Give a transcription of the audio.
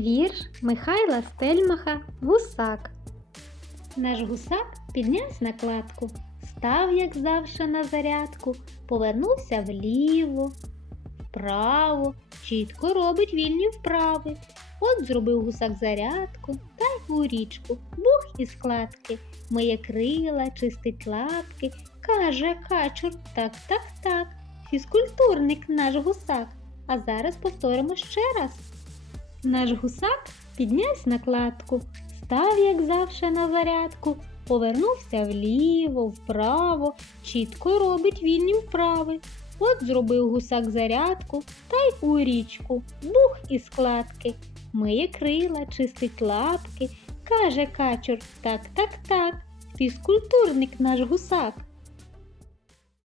Вірш Михайла Стельмаха Гусак. Наш гусак піднявся на кладку, став, як завше, на зарядку, повернувся вліво, вправо, чітко робить вільні вправи. От зробив гусак зарядку та й у річку, бух із складки, миє крила, чистить лапки, каже качур так, так, так. Фізкультурник наш гусак. А зараз повторимо ще раз. Наш гусак піднявся на кладку, став, як завше, на зарядку, повернувся вліво, вправо, чітко робить вільні вправи. От зробив гусак зарядку та й у річку, бух із складки, миє крила, чистить лапки, каже качур так, так, так, фізкультурник наш гусак.